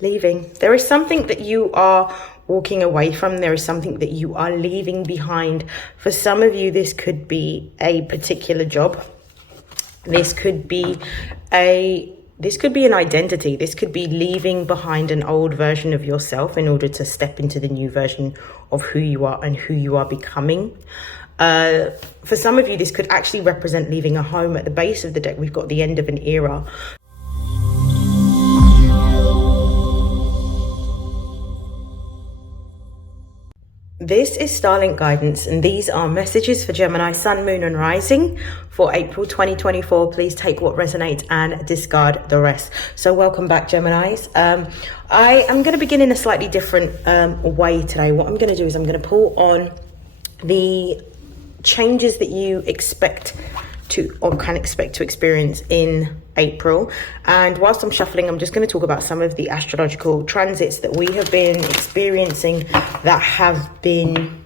Leaving. There is something that you are walking away from. There is something that you are leaving behind. For some of you, this could be a particular job. This could be an identity. This could be leaving behind an old version of yourself in order to step into the new version of who you are and who you are becoming. For some of you, this could actually represent leaving a home. At the base of the deck, we've got the end of an era. This is StarLink guidance, and these are messages for Gemini, Sun, Moon, and Rising for April 2024. Please take what resonates and discard the rest. So welcome back, Geminis. I am going to begin in a slightly different way today. What I'm going to do is I'm going to pull on the changes that you expect to or can expect to experience in April. And whilst I'm shuffling, I'm just going to talk about some of the astrological transits that we have been experiencing that have been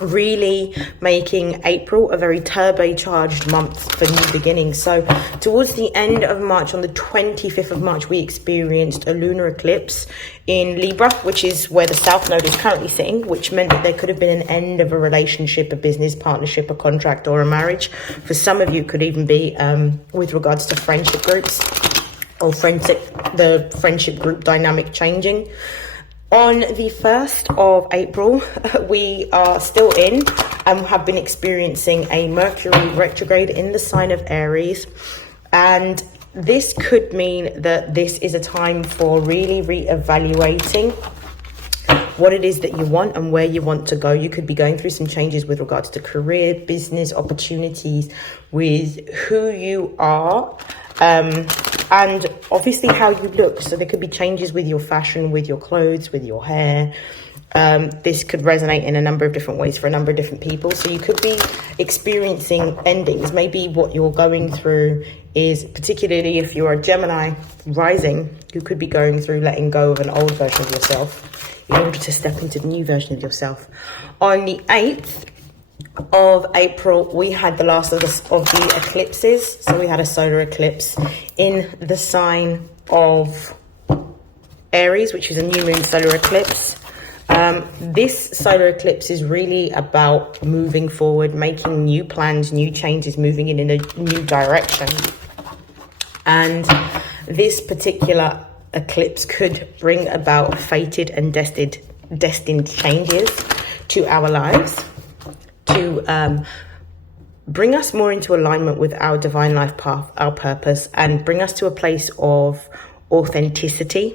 really making April a very turbocharged month for new beginnings. So towards the end of March, on the 25th of March, we experienced a lunar eclipse in Libra, which is where the South Node is currently sitting, which meant that there could have been an end of a relationship, a business partnership, a contract, or a marriage. For some of you, it could even be with regards to friendship groups or the friendship group dynamic changing. On the 1st of April, we are still in and have been experiencing a Mercury retrograde in the sign of Aries. And this could mean that this is a time for really reevaluating what it is that you want and where you want to go. You could be going through some changes with regards to career, business, opportunities, with who you are, and obviously how you look. So there could be changes with your fashion, with your clothes, with your hair. This could resonate in a number of different ways for a number of different people. So you could be experiencing endings. Maybe what you're going through is, particularly if you're a Gemini rising, you could be going through letting go of an old version of yourself in order to step into the new version of yourself. On the 8th of April, we had the last of the eclipses. So we had a solar eclipse in the sign of Aries, which is a new moon solar eclipse. This solar eclipse is really about moving forward, making new plans, new changes, moving in a new direction. And this particular eclipse could bring about fated and destined changes to our lives, to bring us more into alignment with our divine life path, our purpose, and bring us to a place of authenticity.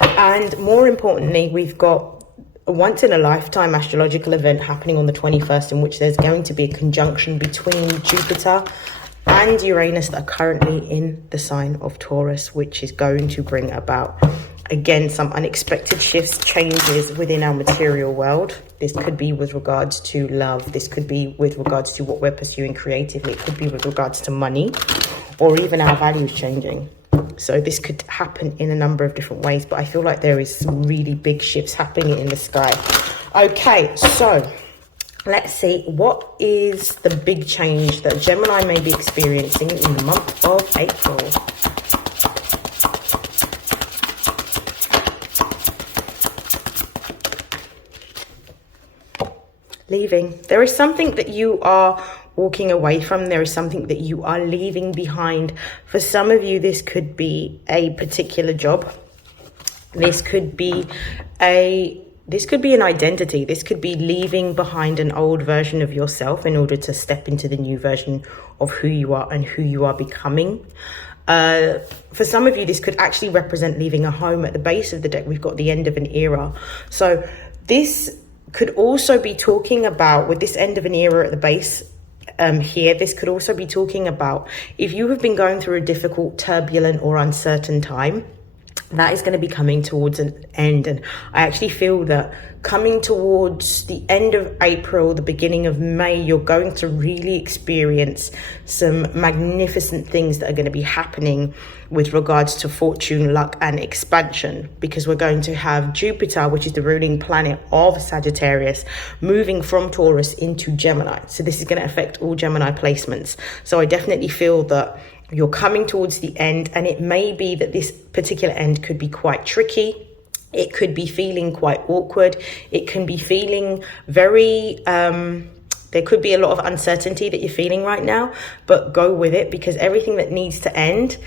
And more importantly, we've got a once in a lifetime astrological event happening on the 21st, in which there's going to be a conjunction between Jupiter and Uranus that are currently in the sign of Taurus, which is going to bring about, again, some unexpected shifts, changes within our material world. This could be with regards to love. This could be with regards to what we're pursuing creatively. It could be with regards to money, or even our values changing. So this could happen in a number of different ways, but I feel like there is some really big shifts happening in the sky. Okay, so let's see, what is the big change that Gemini may be experiencing in the month of April? Leaving. There is something that you are walking away from. There is something that you are leaving behind. For some of you, this could be a particular job. This could be an identity. This could be leaving behind an old version of yourself in order to step into the new version of who you are and who you are becoming. For some of you, this could actually represent leaving a home. At the base of the deck, we've got the end of an era. So this could also be talking about, with this end of an era at the base here, this could also be talking about if you have been going through a difficult, turbulent, or uncertain time. That is going to be coming towards an end. And I actually feel that coming towards the end of April, the beginning of May, you're going to really experience some magnificent things that are going to be happening with regards to fortune, luck, and expansion, because we're going to have Jupiter, which is the ruling planet of Sagittarius, moving from Taurus into Gemini. So this is going to affect all Gemini placements. So I definitely feel that You're coming towards the end, and it may be that this particular end could be quite tricky. It could be feeling quite awkward. It can be feeling very, there could be a lot of uncertainty that you're feeling right now, but go with it, because everything that needs to end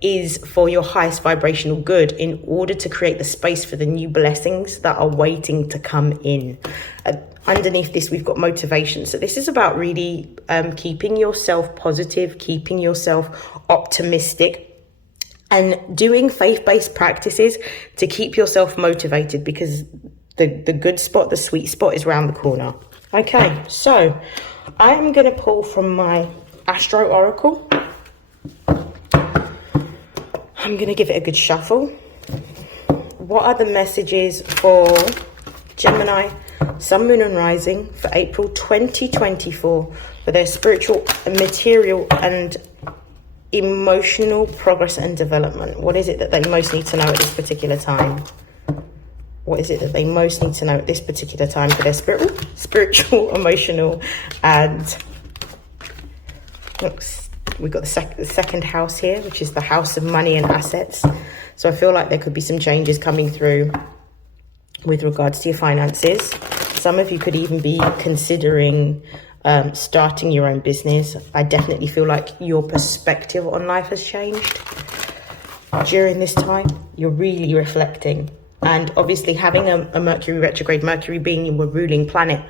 is for your highest vibrational good in order to create the space for the new blessings that are waiting to come in. Underneath this, we've got motivation. So this is about really keeping yourself positive, keeping yourself optimistic, and doing faith-based practices to keep yourself motivated, because the good spot, the sweet spot is around the corner. Okay, so I'm going to pull from my Astro Oracle. I'm going to give it a good shuffle. What are the messages for Gemini, Sun, Moon and Rising for April 2024 for their spiritual, material and emotional progress and development? What is it that they most need to know at this particular time? What is it that they most need to know at this particular time for their spiritual, emotional, and... Oops. We've got the second house here, which is the house of money and assets. So I feel like there could be some changes coming through with regards to your finances. Some of you could even be considering starting your own business. I definitely feel like your perspective on life has changed during this time. You're really reflecting. And obviously having a Mercury retrograde, Mercury being your ruling planet,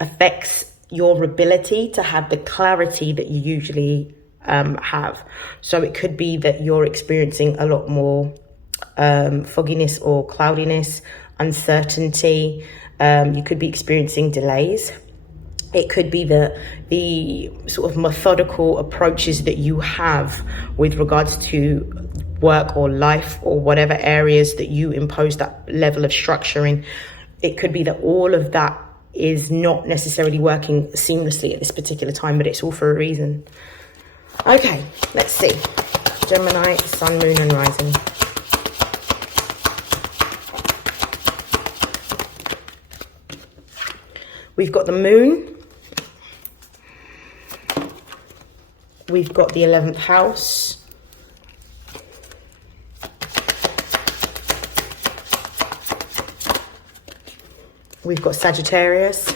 affects your ability to have the clarity that you usually have. So it could be that you're experiencing a lot more fogginess or cloudiness, uncertainty. You could be experiencing delays. It could be the sort of methodical approaches that you have with regards to work or life or whatever areas that you impose that level of structure in. It could be that all of that is not necessarily working seamlessly at this particular time, but it's all for a reason. Okay, let's see. Gemini, Sun, Moon and Rising. We've got the Moon. We've got the 11th house. We've got Sagittarius.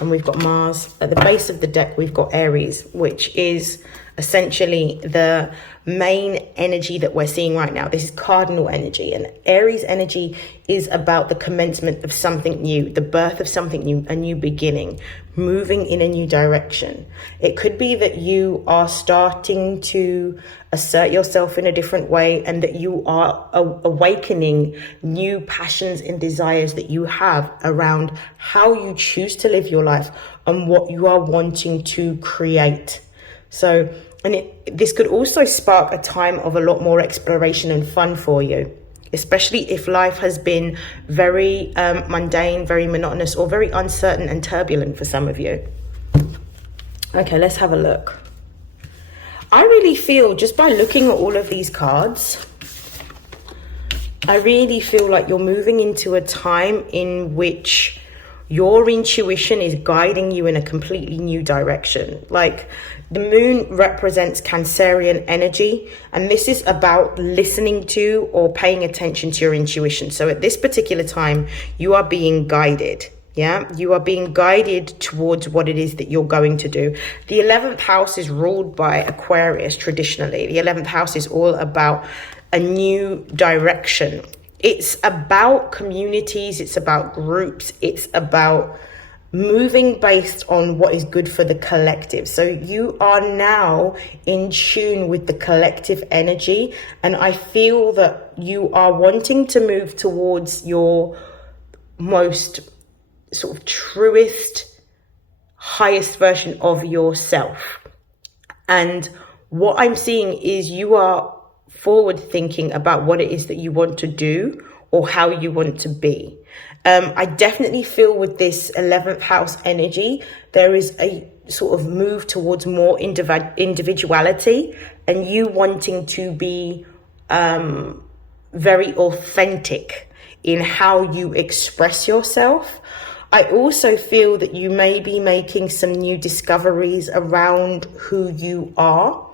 And we've got Mars. At the base of the deck, we've got Aries, which is essentially the main energy that we're seeing right now. This is cardinal energy, and Aries energy is about the commencement of something new, the birth of something new, a new beginning, moving in a new direction. It could be that you are starting to assert yourself in a different way, and that you are awakening new passions and desires that you have around how you choose to live your life and what you are wanting to create. So, and this could also spark a time of a lot more exploration and fun for you, especially if life has been very mundane, very monotonous, or very uncertain and turbulent for some of you. Okay, let's have a look. I really feel, just by looking at all of these cards, I really feel like you're moving into a time in which your intuition is guiding you in a completely new direction. Like, the moon represents Cancerian energy, and this is about listening to or paying attention to your intuition. So at this particular time, you are being guided. Yeah, you are being guided towards what it is that you're going to do. The 11th house is ruled by Aquarius traditionally. The 11th house is all about a new direction. It's about communities, it's about groups, it's about moving based on what is good for the collective. So you are now in tune with the collective energy, and I feel that you are wanting to move towards your most sort of truest, highest version of yourself. And what I'm seeing is you are forward thinking about what it is that you want to do or how you want to be. I definitely feel with this 11th house energy, there is a sort of move towards more individuality, and you wanting to be very authentic in how you express yourself. I also feel that you may be making some new discoveries around who you are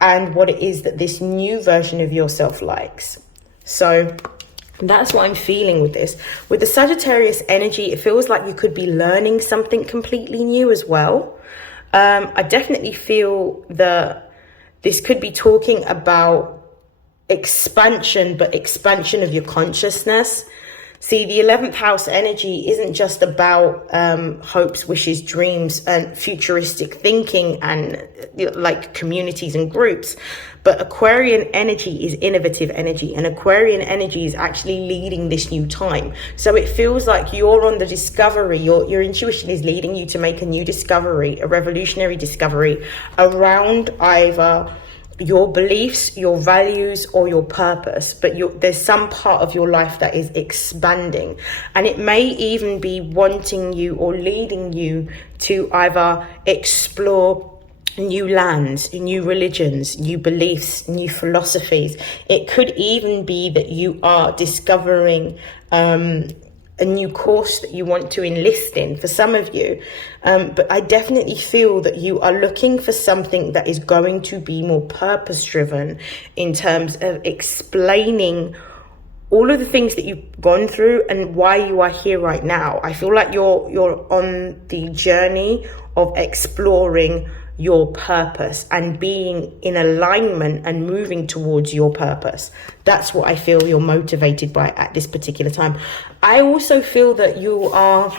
and what it is that this new version of yourself likes. So that's what I'm feeling with this. With the Sagittarius energy, it feels like you could be learning something completely new as well. I definitely feel that this could be talking about expansion, but expansion of your consciousness. See, the 11th house energy isn't just about hopes, wishes, dreams, and futuristic thinking and like communities and groups. But Aquarian energy is innovative energy, and Aquarian energy is actually leading this new time. So it feels like you're on the discovery, your intuition is leading you to make a new discovery, a revolutionary discovery around either your beliefs, your values, or your purpose. But there's some part of your life that is expanding, and it may even be wanting you or leading you to either explore new lands, new religions, new beliefs, new philosophies. It could even be that you are discovering a new course that you want to enlist in for some of you. But I definitely feel that you are looking for something that is going to be more purpose driven in terms of explaining all of the things that you've gone through and why you are here right now. I feel like you're on the journey of exploring your purpose and being in alignment and moving towards your purpose. That's what I feel you're motivated by at this particular time. I also feel that you are,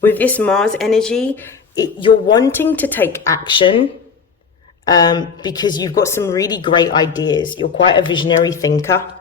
with this Mars energy, you're wanting to take action because you've got some really great ideas. You're quite a visionary thinker.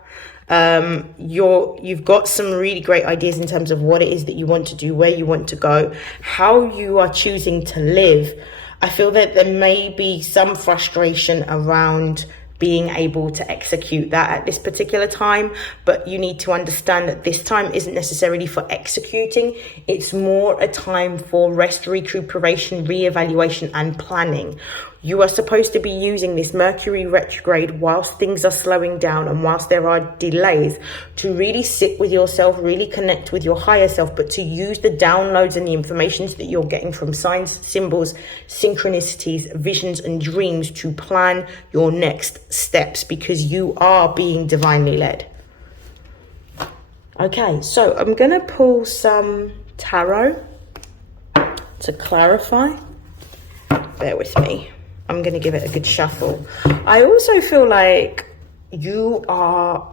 You've got some really great ideas in terms of what it is that you want to do, where you want to go, how you are choosing to live. I feel that there may be some frustration around being able to execute that at this particular time, but you need to understand that this time isn't necessarily for executing. It's more a time for rest, recuperation, reevaluation, and planning. You are supposed to be using this Mercury retrograde whilst things are slowing down and whilst there are delays to really sit with yourself, really connect with your higher self, but to use the downloads and the informations that you're getting from signs, symbols, synchronicities, visions, and dreams to plan your next steps, because you are being divinely led. Okay, so I'm going to pull some tarot to clarify. Bear with me. I'm going to give it a good shuffle. I also feel like you are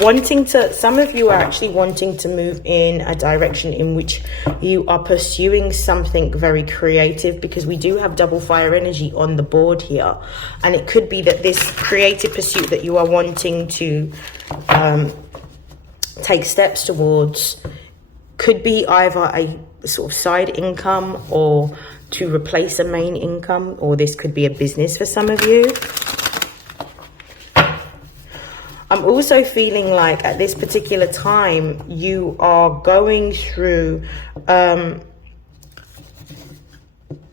wanting to, some of you are actually wanting to move in a direction in which you are pursuing something very creative, because we do have double fire energy on the board here. And it could be that this creative pursuit that you are wanting to take steps towards could be either a sort of side income or to replace a main income, or this could be a business for some of you. I'm also feeling like at this particular time you are going through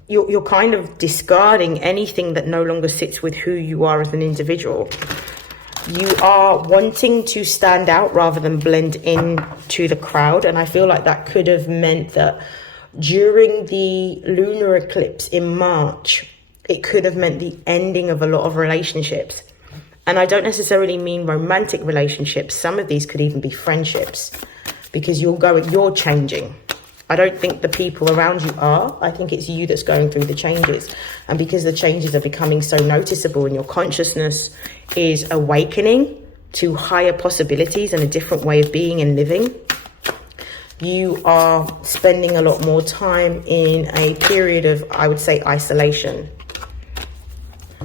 you're kind of discarding anything that no longer sits with who you are as an individual. You are wanting to stand out rather than blend in to the crowd, and I feel like that could have meant that during the lunar eclipse in March, it could have meant the ending of a lot of relationships. And I don't necessarily mean romantic relationships. Some of these could even be friendships, because you're changing. I don't think the people around you are. I think it's you that's going through the changes. And because the changes are becoming so noticeable and your consciousness is awakening to higher possibilities and a different way of being and living, you are spending a lot more time in a period of, I would say, isolation.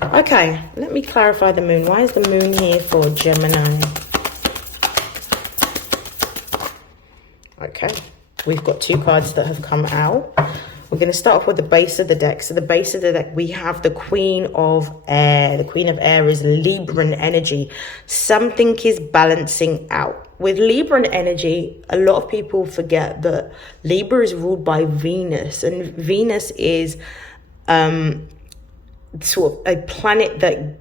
Okay, let me clarify the moon. Why is the moon here for Gemini? Okay, we've got two cards that have come out. We're going to start off with the base of the deck. So the base of the deck, we have the Queen of Air. The Queen of Air is Libran energy. Something is balancing out. With Libran energy, a lot of people forget that Libra is ruled by Venus. And Venus is sort of a planet that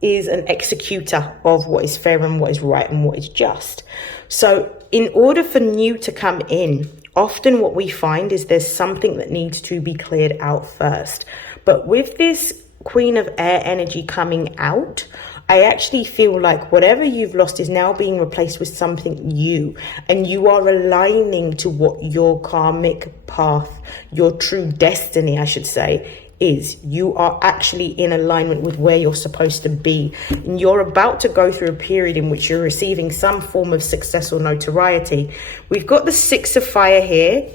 is an executor of what is fair and what is right and what is just. So in order for new to come in, often what we find is there's something that needs to be cleared out first. But with this Queen of Air energy coming out, I actually feel like whatever you've lost is now being replaced with something new, and you are aligning to what your karmic path, your true destiny, I should say, is. You are actually in alignment with where you're supposed to be, and you're about to go through a period in which you're receiving some form of success or notoriety. We've got the Six of Fire here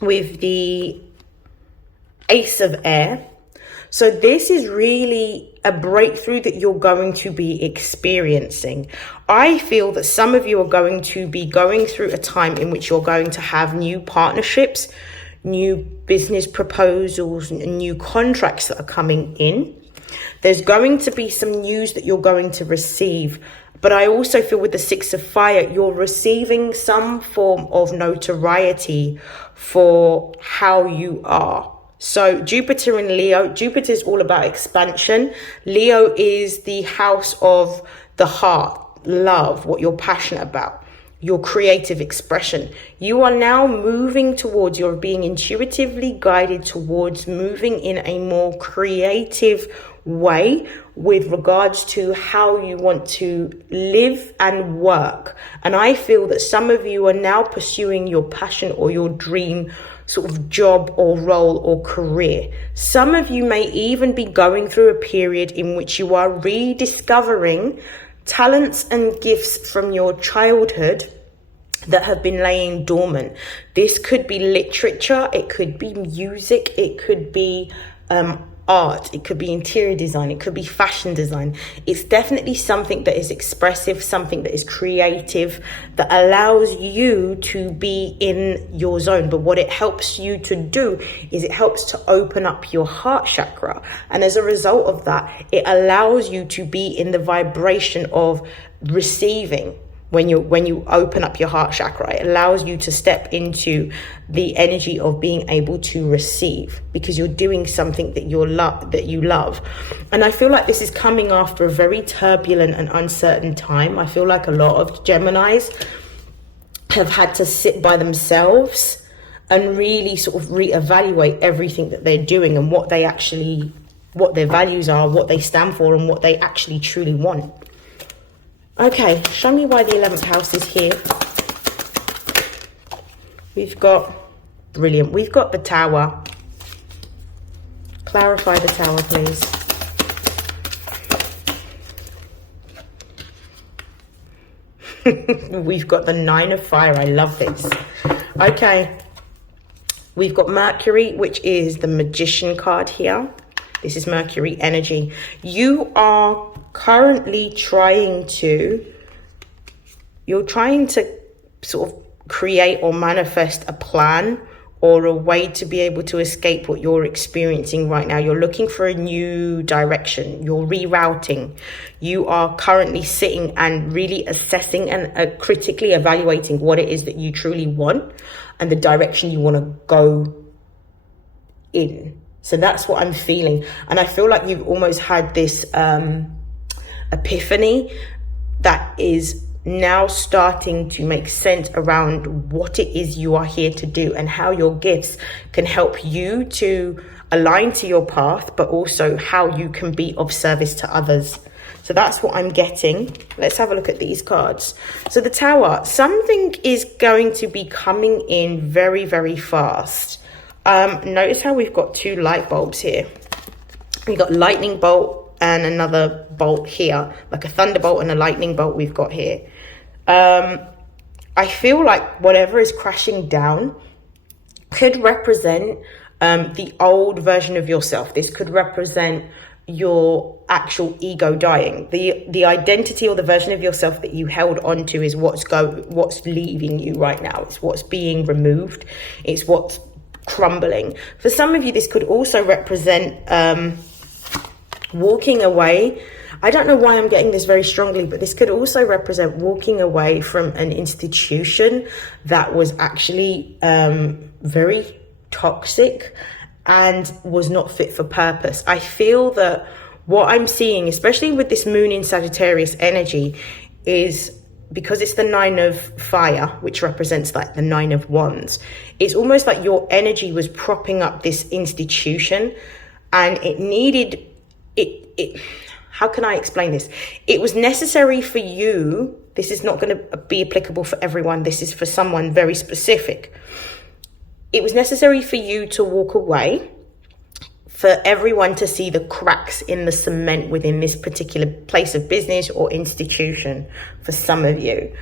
with the Ace of Air. So this is really a breakthrough that you're going to be experiencing. I feel that some of you are going to be going through a time in which you're going to have new partnerships, new business proposals, and new contracts that are coming in. There's going to be some news that you're going to receive. But I also feel with the Six of Fire, you're receiving some form of notoriety for how you are. So Jupiter in Leo, Jupiter is all about expansion. Leo is the house of the heart, love, what you're passionate about, your creative expression. You are now moving towards, you're being intuitively guided towards moving in a more creative way with regards to how you want to live and work. And I feel that some of you are now pursuing your passion or your dream sort of job or role or career. Some of you may even be going through a period in which you are rediscovering talents and gifts from your childhood that have been laying dormant. This could be literature, it could be music, it could be art, it could be interior design, it could be fashion design. It's definitely something that is expressive, something that is creative, that allows you to be in your zone. But what it helps you to do is it helps to open up your heart chakra. And as a result of that, it allows you to be in the vibration of receiving. When you open up your heart chakra, it allows you to step into the energy of being able to receive, because you're doing something that you love. And I feel like this is coming after a very turbulent and uncertain time. I feel like a lot of Geminis have had to sit by themselves and really sort of reevaluate everything that they're doing and what their values are, what they stand for, and what they actually truly want. Okay, show me why the 11th house is here. We've got, brilliant, we've got the Tower. Clarify the Tower, please. We've got the Nine of Fire. I love this. Okay, we've got Mercury, which is the Magician card here. This is Mercury energy. You are currently trying to sort of create or manifest a plan or a way to be able to escape what you're experiencing right now. You're looking for a new direction. You're rerouting. You are currently sitting and really assessing and critically evaluating what it is that you truly want and the direction you want to go in. So that's what I'm feeling. And I feel like you've almost had this epiphany that is now starting to make sense around what it is you are here to do and how your gifts can help you to align to your path, but also how you can be of service to others. So that's what I'm getting. Let's have a look at these cards. So the Tower, something is going to be coming in very, very fast. Notice how we've got two light bulbs here. We've got lightning bolt and another bolt here, like a thunderbolt and a lightning bolt we've got here. I feel like whatever is crashing down could represent the old version of yourself. This could represent your actual ego dying. The identity or the version of yourself that you held on to is what's leaving you right now. It's what's being removed. It's what's crumbling. For some of you, this could also represent walking away. I don't know why I'm getting this very strongly, but this could also represent walking away from an institution that was actually very toxic and was not fit for purpose. I feel that what I'm seeing, especially with this moon in Sagittarius energy, is because it's the 9 of fire, which represents like the 9 of wands, it's almost like your energy was propping up this institution, and it needed it. How can I explain this? It was necessary for you. This is not going to be applicable for everyone. This is for someone very specific. It was necessary for you to walk away, for everyone to see the cracks in the cement within this particular place of business or institution for some of you.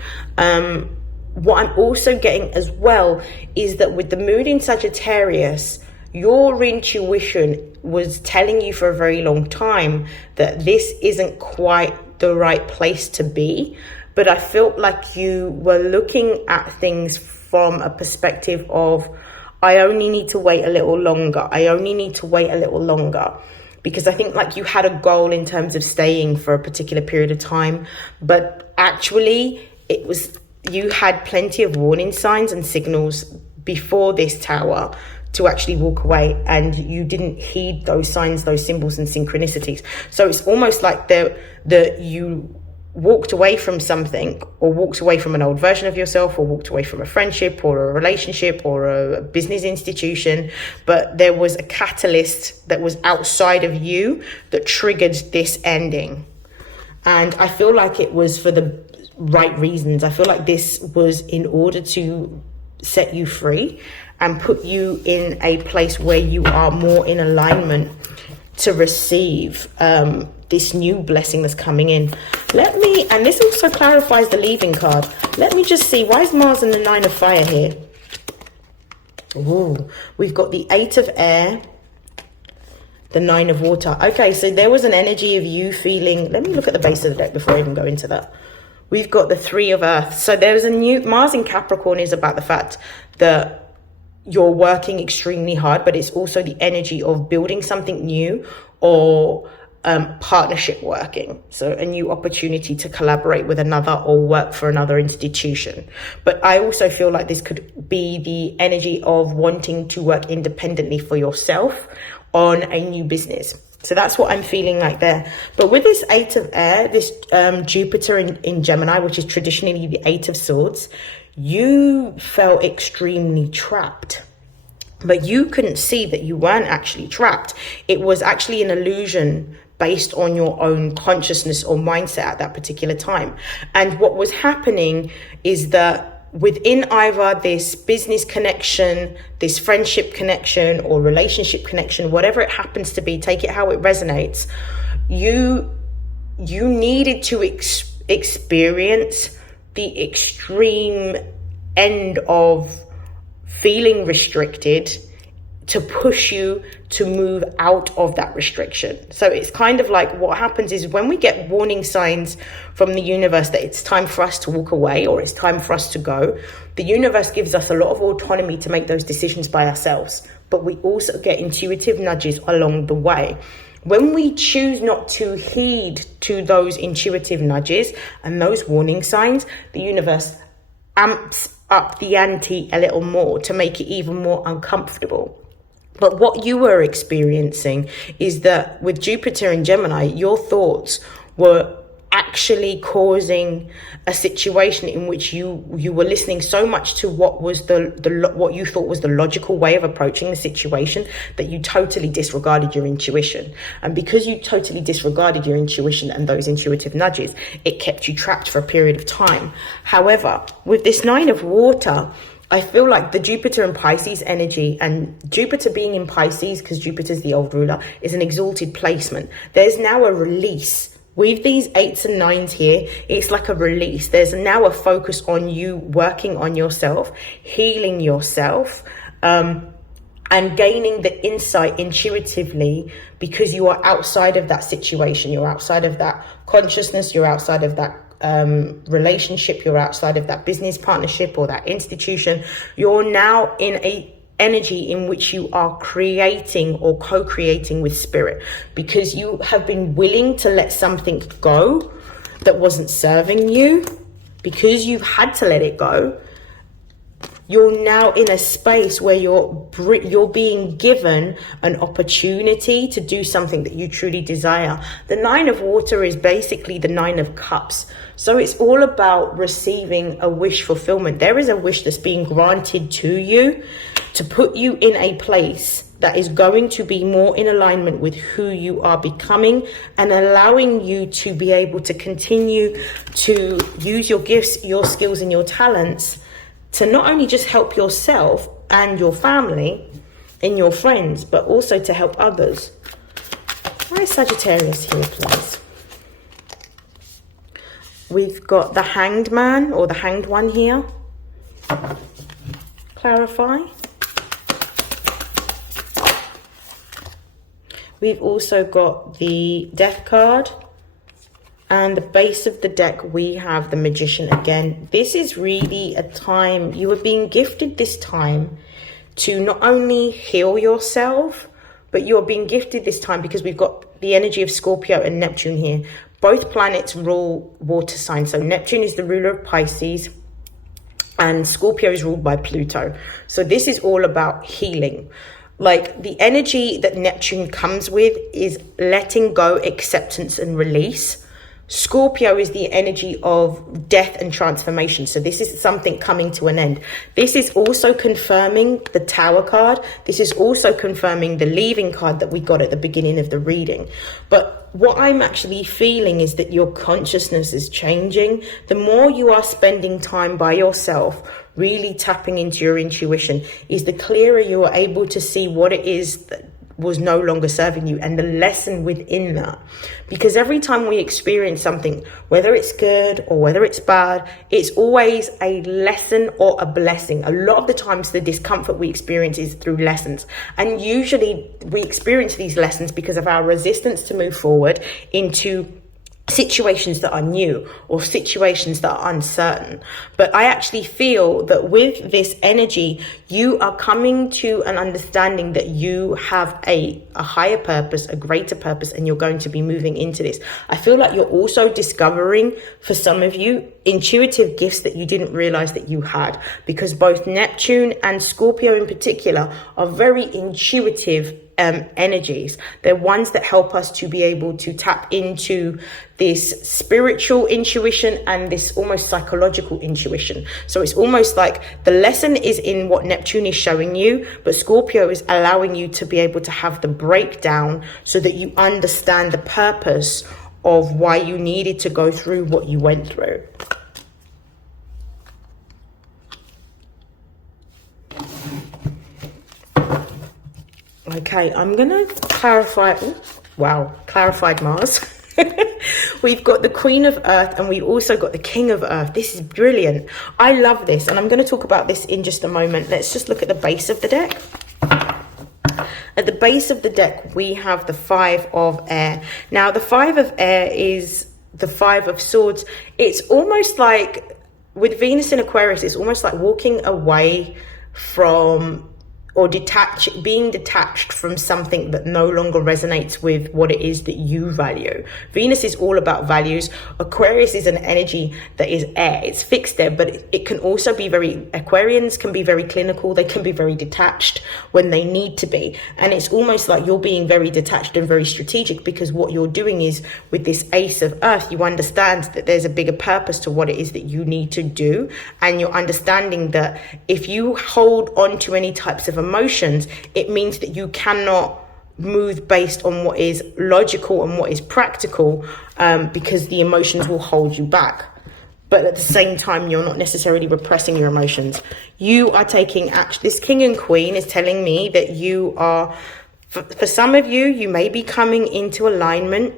What I'm also getting as well is that with the moon in Sagittarius, your intuition was telling you for a very long time that this isn't quite the right place to be. But I felt like you were looking at things from a perspective of, I only need to wait a little longer. I only need to wait a little longer. Because I think like you had a goal in terms of staying for a particular period of time. But actually, you had plenty of warning signs and signals before this tower to actually walk away, and you didn't heed those signs, those symbols and synchronicities. So it's almost like you walked away from something, or walked away from an old version of yourself, or walked away from a friendship or a relationship or a business institution, but there was a catalyst that was outside of you that triggered this ending. And I feel like it was for the right reasons. I feel like this was in order to set you free and put you in a place where you are more in alignment to receive this new blessing that's coming in. And this also clarifies the leaving card. Let me just see, why is Mars and the 9 of fire here? Ooh, we've got the 8 of air, the 9 of water. Okay, so there was an energy of you feeling, let me look at the base of the deck before I even go into that. We've got the 3 of earth. So there's a new, Mars in Capricorn is about the fact that you're working extremely hard, but it's also the energy of building something new, or partnership working. So a new opportunity to collaborate with another or work for another institution. But I also feel like this could be the energy of wanting to work independently for yourself on a new business. So that's what I'm feeling like there. But with this 8 of air, this Jupiter in Gemini, which is traditionally the 8 of swords, you felt extremely trapped. But you couldn't see that you weren't actually trapped. It was actually an illusion based on your own consciousness or mindset at that particular time. And what was happening is that within either this business connection, this friendship connection, or relationship connection, whatever it happens to be, take it how it resonates, you needed to experience the extreme end of feeling restricted to push you to move out of that restriction. So it's kind of like what happens is when we get warning signs from the universe that it's time for us to walk away or it's time for us to go, the universe gives us a lot of autonomy to make those decisions by ourselves. But we also get intuitive nudges along the way. When we choose not to heed to those intuitive nudges and those warning signs, the universe amps up the ante a little more to make it even more uncomfortable. But what you were experiencing is that with Jupiter in Gemini, your thoughts were actually causing a situation in which you were listening so much to what was what you thought was the logical way of approaching the situation that you totally disregarded your intuition. And because you totally disregarded your intuition and those intuitive nudges, it kept you trapped for a period of time. However, with this 9 of water, I feel like the Jupiter and Pisces energy, and Jupiter being in Pisces, because Jupiter's the old ruler, is an exalted placement. There's now a release. With these 8s and 9s here, it's like a release. There's now a focus on you working on yourself, healing yourself, and gaining the insight intuitively, because you are outside of that situation. You're outside of that consciousness. You're outside of that relationship. You're outside of that business partnership or that institution. You're now in a energy in which you are creating or co-creating with spirit, because you have been willing to let something go that wasn't serving you. Because you've had to let it go, you're now in a space where you're being given an opportunity to do something that you truly desire. The Nine of Water is basically the Nine of Cups. So it's all about receiving a wish fulfillment. There is a wish that's being granted to you to put you in a place that is going to be more in alignment with who you are becoming, and allowing you to be able to continue to use your gifts, your skills, and your talents to not only just help yourself and your family and your friends, but also to help others. Where is Sagittarius here, please? We've got the Hanged Man or the Hanged One here. Clarify. We've also got the Death card. And the base of the deck, we have the Magician again. This is really a time, you are being gifted this time to not only heal yourself, but you're being gifted this time because we've got the energy of Scorpio and Neptune here. Both planets rule water signs. So Neptune is the ruler of Pisces and Scorpio is ruled by Pluto. So this is all about healing. Like, the energy that Neptune comes with is letting go, acceptance, and release. Scorpio is the energy of death and transformation. So this is something coming to an end. This is also confirming the Tower card. This is also confirming the Leaving card that we got at the beginning of the reading. But what I'm actually feeling is that your consciousness is changing. The more you are spending time by yourself, really tapping into your intuition, is the clearer you are able to see what it is that was no longer serving you and the lesson within that. Because every time we experience something, whether it's good or whether it's bad, it's always a lesson or a blessing. A lot of the times the discomfort we experience is through lessons, and usually we experience these lessons because of our resistance to move forward into situations that are new or situations that are uncertain. But I actually feel that with this energy, you are coming to an understanding that you have a higher purpose, a greater purpose, and you're going to be moving into this. I feel like you're also discovering, for some of you, intuitive gifts that you didn't realize that you had, because both Neptune and Scorpio in particular are very intuitive energies. They're ones that help us to be able to tap into this spiritual intuition and this almost psychological intuition. So it's almost like the lesson is in what Neptune is showing you, but Scorpio is allowing you to be able to have the breakdown so that you understand the purpose of why you needed to go through what you went through. Okay, I'm going to clarify. Wow, clarified Mars. We've got the Queen of Earth and we also got the King of Earth. This is brilliant. I love this, and I'm going to talk about this in just a moment. Let's just look at the base of the deck. At the base of the deck, we have the Five of Air. Now, the Five of Air is the Five of Swords. It's almost like, with Venus in Aquarius, it's almost like walking away from, or being detached from something that no longer resonates with what it is that you value. Venus is all about values. Aquarius is an energy that is air. It's fixed there, but it can also be Aquarians can be very clinical. They can be very detached when they need to be. And it's almost like you're being very detached and very strategic, because what you're doing is, with this Ace of Earth, you understand that there's a bigger purpose to what it is that you need to do. And you're understanding that if you hold on to any types of emotions, it means that you cannot move based on what is logical and what is practical, because the emotions will hold you back. But at the same time, you're not necessarily repressing your emotions. You are taking action. This King and Queen is telling me that you are, for some of you, you may be coming into alignment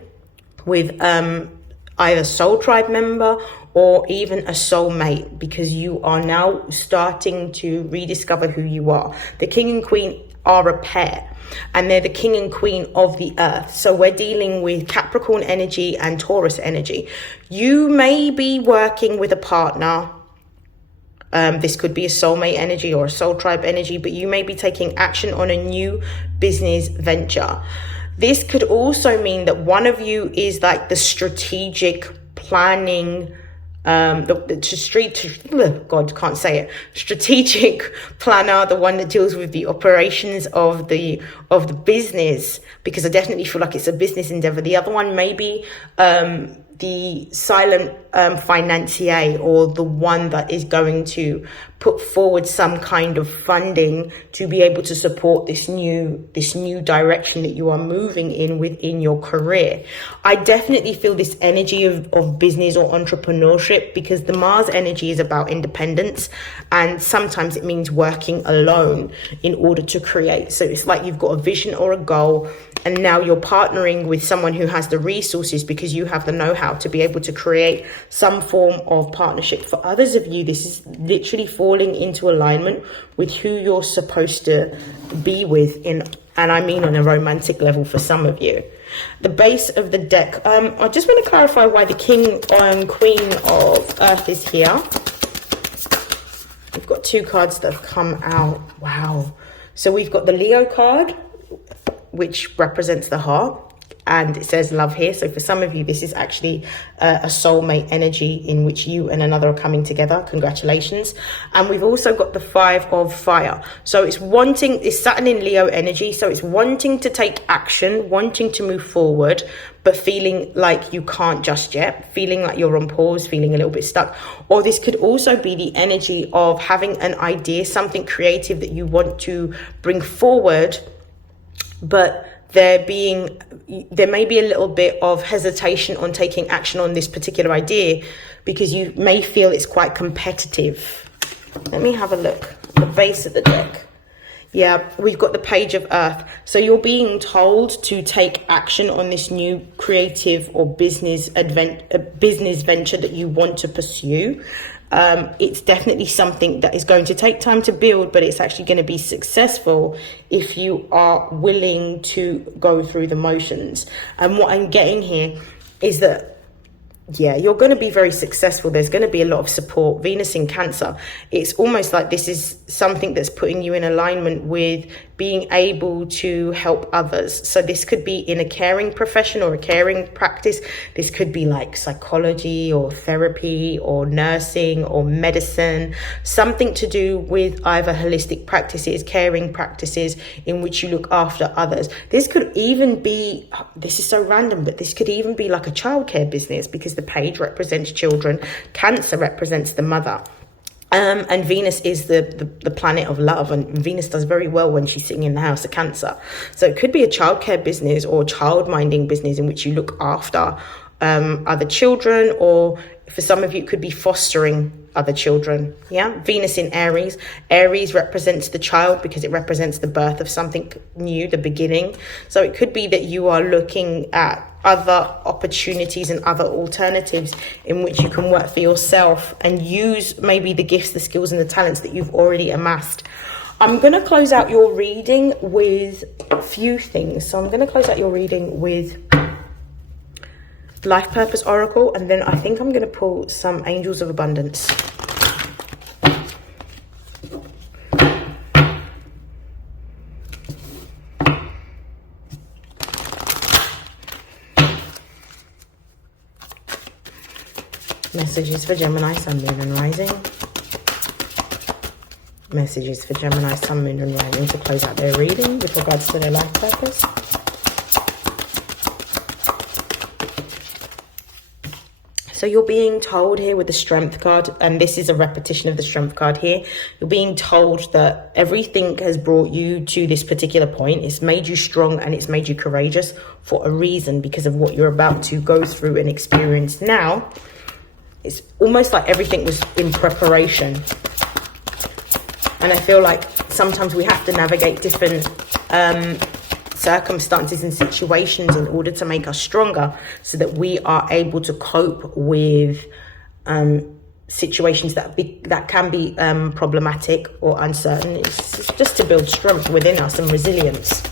with either soul tribe member or even a soulmate, because you are now starting to rediscover who you are. The King and Queen are a pair, and they're the King and Queen of the Earth. So we're dealing with Capricorn energy and Taurus energy. You may be working with a partner. This could be a soulmate energy or a soul tribe energy, but you may be taking action on a new business venture. This could also mean that one of you is like the strategic planning strategic planner, the one that deals with the operations of the business, because I definitely feel like it's a business endeavor. The other one may be the silent financier, or the one that is going to put forward some kind of funding to be able to support this new direction that you are moving in within your career. I definitely feel this energy of business or entrepreneurship, because the Mars energy is about independence, and sometimes it means working alone in order to create. So it's like you've got a vision or a goal, and now you're partnering with someone who has the resources, because you have the know-how to be able to create some form of partnership. For others of you, this is literally falling into alignment with who you're supposed to be with, and I mean on a romantic level for some of you. The base of the deck, I just want to clarify why the King and Queen of Earth is here. We've got two cards that have come out. Wow. So we've got the Leo card, which represents the heart, and it says love here. So for some of you, this is actually a soulmate energy in which you and another are coming together. Congratulations. And we've also got the 5 of fire. So it's Saturn in Leo energy. So it's wanting to take action, wanting to move forward, but feeling like you can't just yet, feeling like you're on pause, feeling a little bit stuck. Or this could also be the energy of having an idea, something creative that you want to bring forward, but there may be a little bit of hesitation on taking action on this particular idea, because you may feel it's quite competitive. Let me have a look at the base of the deck. Yeah, we've got the Page of Earth. So you're being told to take action on this new creative or business venture that you want to pursue. It's definitely something that is going to take time to build, but it's actually going to be successful if you are willing to go through the motions. And what I'm getting here is that, yeah, you're going to be very successful. There's going to be a lot of support. Venus in Cancer. It's almost like this is something that's putting you in alignment with being able to help others. So this could be in a caring profession or a caring practice. This could be like psychology or therapy or nursing or medicine, something to do with either holistic practices, caring practices in which you look after others. This could even be, this is so random, but this could even be like a childcare business, because the Page represents children, Cancer represents the mother. And Venus is the planet of love, and Venus does very well when she's sitting in the house of Cancer. So it could be a childcare business or child-minding business in which you look after other children, or for some of you, it could be fostering other children. Yeah, Venus in Aries. Aries represents the child because it represents the birth of something new, the beginning. So it could be that you are looking at other opportunities and other alternatives in which you can work for yourself and use maybe the gifts, the skills and the talents that you've already amassed. I'm going to close out your reading with a few things. So I'm going to close out your reading with Life Purpose Oracle, and then I think I'm going to pull some Angels of Abundance. Messages for Gemini, Sun, Moon and Rising. Messages for Gemini, Sun, Moon and Rising to close out their reading with regards to their life purpose. So you're being told here with the Strength card, and this is a repetition of the Strength card here. You're being told that everything has brought you to this particular point. It's made you strong and it's made you courageous for a reason, because of what you're about to go through and experience now. It's almost like everything was in preparation. And I feel like sometimes we have to navigate different circumstances and situations in order to make us stronger, so that we are able to cope with situations that can be problematic or uncertain. It's just to build strength within us and resilience.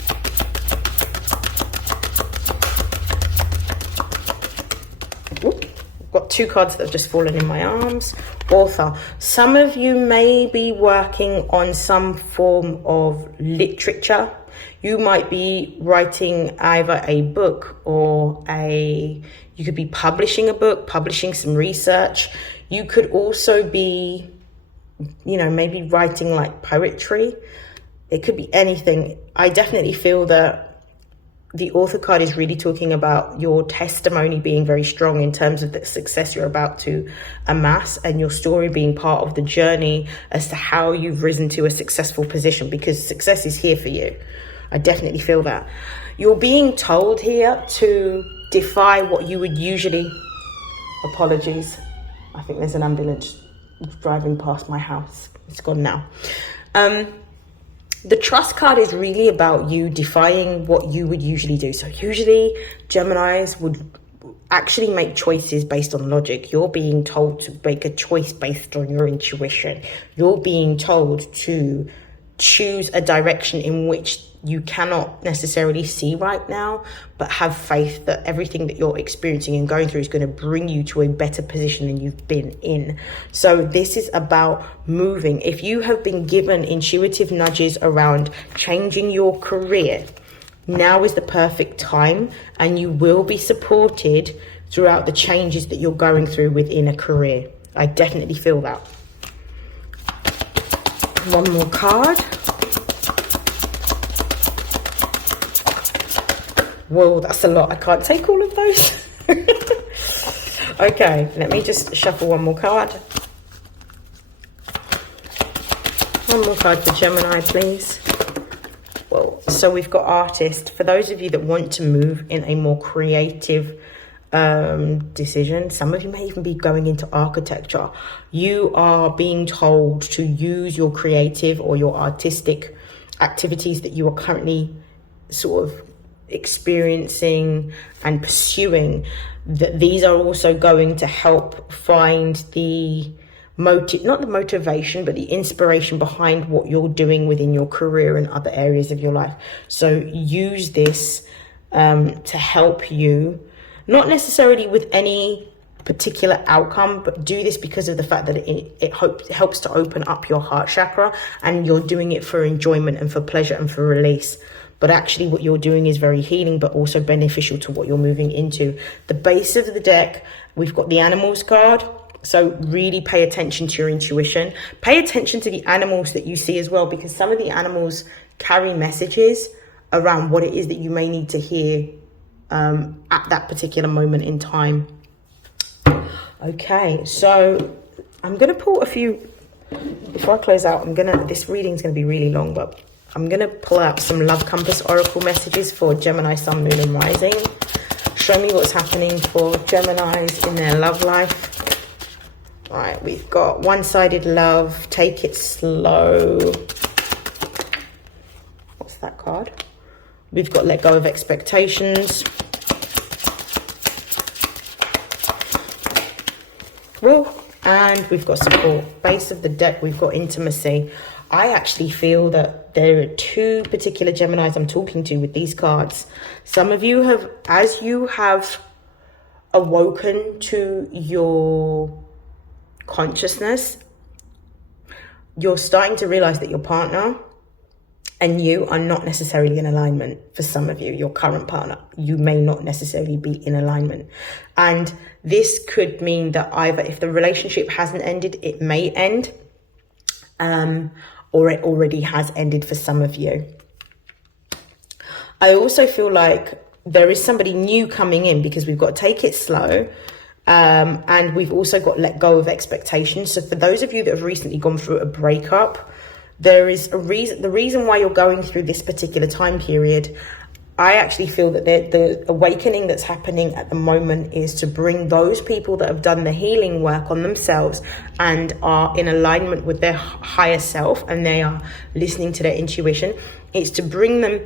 Got two cards that have just fallen in my arms. Author. Some of you may be working on some form of literature. You might be writing either a book or you could be publishing a book, publishing some research. You could also be, maybe writing like poetry. It could be anything. I definitely feel that the author card is really talking about your testimony being very strong in terms of the success you're about to amass, and your story being part of the journey as to how you've risen to a successful position, because success is here for you. I definitely feel that. You're being told here to defy what you would usually... Apologies. I think there's an ambulance driving past my house. It's gone now. The trust card is really about you defying what you would usually do. So usually Geminis would actually make choices based on logic. You're being told to make a choice based on your intuition. You're being told to choose a direction in which you cannot necessarily see right now, but have faith that everything that you're experiencing and going through is going to bring you to a better position than you've been in. So this is about moving. If you have been given intuitive nudges around changing your career, now is the perfect time, and you will be supported throughout the changes that you're going through within a career. I definitely feel that. One more card. Whoa, that's a lot. I can't take all of those. Okay, let me just shuffle one more card. One more card for Gemini, please. Well, so we've got artist. For those of you that want to move in a more creative decision, some of you may even be going into architecture. You are being told to use your creative or your artistic activities that you are currently sort of experiencing and pursuing, that these are also going to help find the motive, not the motivation, but the inspiration behind what you're doing within your career and other areas of your life. So use this to help you, not necessarily with any particular outcome, but do this because of the fact that it helps to open up your heart chakra, and you're doing it for enjoyment and for pleasure and for release. But actually what you're doing is very healing, but also beneficial to what you're moving into. The base of the deck, we've got the animals card. So really pay attention to your intuition. Pay attention to the animals that you see as well, because some of the animals carry messages around what it is that you may need to hear at that particular moment in time. Okay, so I'm going to pull a few, before I close out, this reading's going to be really long, but I'm going to pull out some Love Compass Oracle messages for Gemini, Sun, Moon and Rising. Show me what's happening for Geminis in their love life. All right, we've got one-sided love, take it slow. What's that card? We've got let go of expectations. Well, and we've got support. Base of the deck, we've got intimacy. I actually feel that there are two particular Geminis I'm talking to with these cards. Some of you have, as you have awoken to your consciousness, you're starting to realize that your partner and you are not necessarily in alignment. For some of you, your current partner, you may not necessarily be in alignment. And this could mean that either if the relationship hasn't ended, it may end, or it already has ended for some of you. I also feel like there is somebody new coming in, because we've got take it slow, and we've also got let go of expectations. So for those of you that have recently gone through a breakup, there is a reason. The reason why you're going through this particular time period, I actually feel that the awakening that's happening at the moment is to bring those people that have done the healing work on themselves and are in alignment with their higher self, and they are listening to their intuition. It's to bring them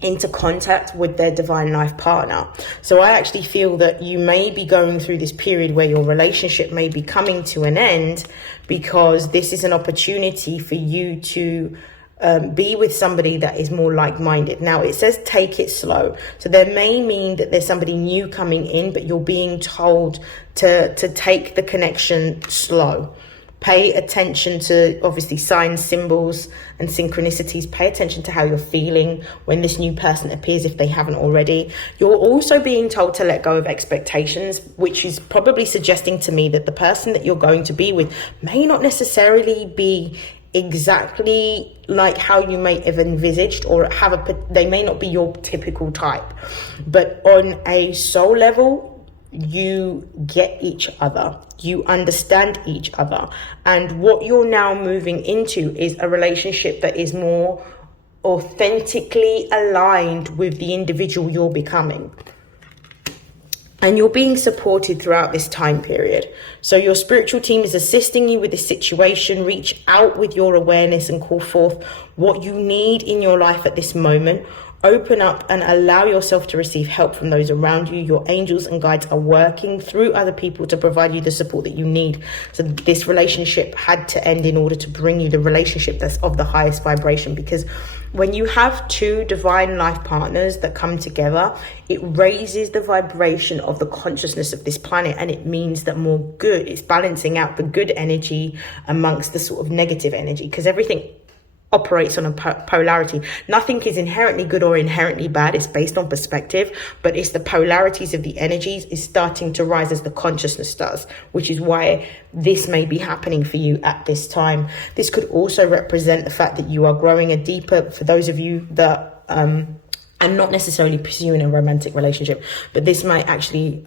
into contact with their divine life partner. So I actually feel that you may be going through this period where your relationship may be coming to an end, because this is an opportunity for you to be with somebody that is more like-minded. Now it says take it slow, so there may mean that there's somebody new coming in, but you're being told to take the connection slow. Pay attention to, obviously, signs, symbols, and synchronicities. Pay attention to how you're feeling when this new person appears, if they haven't already. You're also being told to let go of expectations, which is probably suggesting to me that the person that you're going to be with may not necessarily be exactly like how you may have envisaged, or they may not be your typical type. But on a soul level, you get each other, you understand each other, and what you're now moving into is a relationship that is more authentically aligned with the individual you're becoming. And you're being supported throughout this time period. So your spiritual team is assisting you with this situation. Reach out with your awareness and call forth what you need in your life at this moment. Open up and allow yourself to receive help from those around you. Your angels and guides are working through other people to provide you the support that you need. So this relationship had to end in order to bring you the relationship that's of the highest vibration, because when you have two divine life partners that come together, it raises the vibration of the consciousness of this planet, and it means that more good, it's balancing out the good energy amongst the sort of negative energy, because everything operates on a polarity. Nothing is inherently good or inherently bad. It's based on perspective, but it's the polarities of the energies is starting to rise as the consciousness does, which is why this may be happening for you at this time. This could also represent the fact that you are growing a deeper, for those of you that and not necessarily pursuing a romantic relationship, but this might actually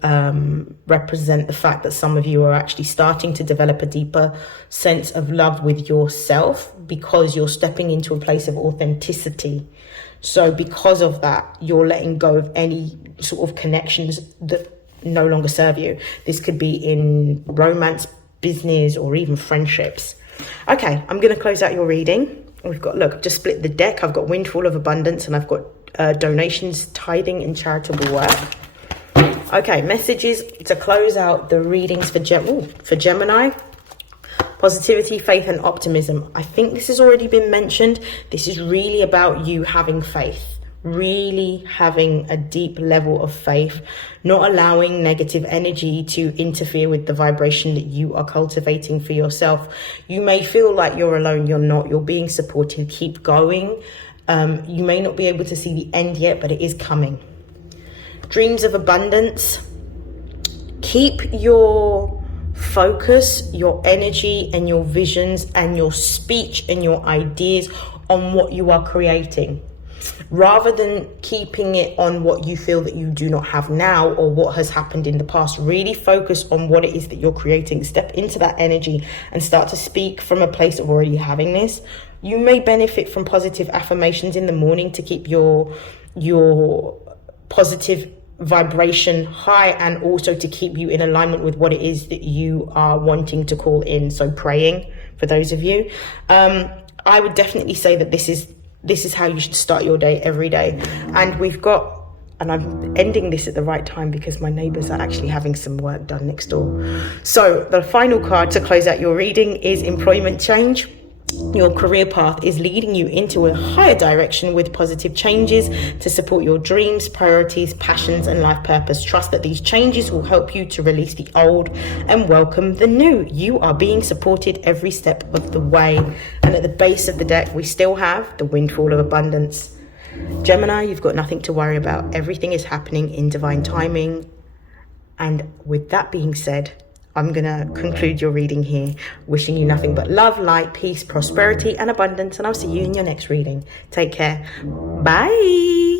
represent the fact that some of you are actually starting to develop a deeper sense of love with yourself, because you're stepping into a place of authenticity. So because of that, you're letting go of any sort of connections that no longer serve you. This could be in romance, business, or even friendships. Okay, I'm going to close out your reading. We've got, look, I've just split the deck. I've got Windfall of Abundance, and I've got donations, tithing, and charitable work. Okay, messages to close out the readings for Gemini. Positivity, faith, and optimism. I think this has already been mentioned. This is really about you having faith, really having a deep level of faith, not allowing negative energy to interfere with the vibration that you are cultivating for yourself. You may feel like you're alone. You're not. You're being supported. Keep going. You may not be able to see the end yet, but it is coming. Dreams of abundance. Keep your focus, your energy, and your visions, and your speech and your ideas on what you are creating, rather than keeping it on what you feel that you do not have now or what has happened in the past. Really focus on what it is that you're creating. Step into that energy and start to speak from a place of already having this. You may benefit from positive affirmations in the morning to keep your positive vibration high, and also to keep you in alignment with what it is that you are wanting to call in. So praying, for those of you, I would definitely say that this is how you should start your day every day. And we've got, and I'm ending this at the right time because my neighbors are actually having some work done next door. So the final card to close out your reading is employment change. Your career path is leading you into a higher direction with positive changes to support your dreams, priorities, passions, and life purpose. Trust that these changes will help you to release the old and welcome the new. You are being supported every step of the way. And at the base of the deck, we still have the Windfall of Abundance. Gemini, you've got nothing to worry about. Everything is happening in divine timing. And with that being said, I'm going to conclude your reading here, wishing you nothing but love, light, peace, prosperity, and abundance. And I'll see you in your next reading. Take care. Bye.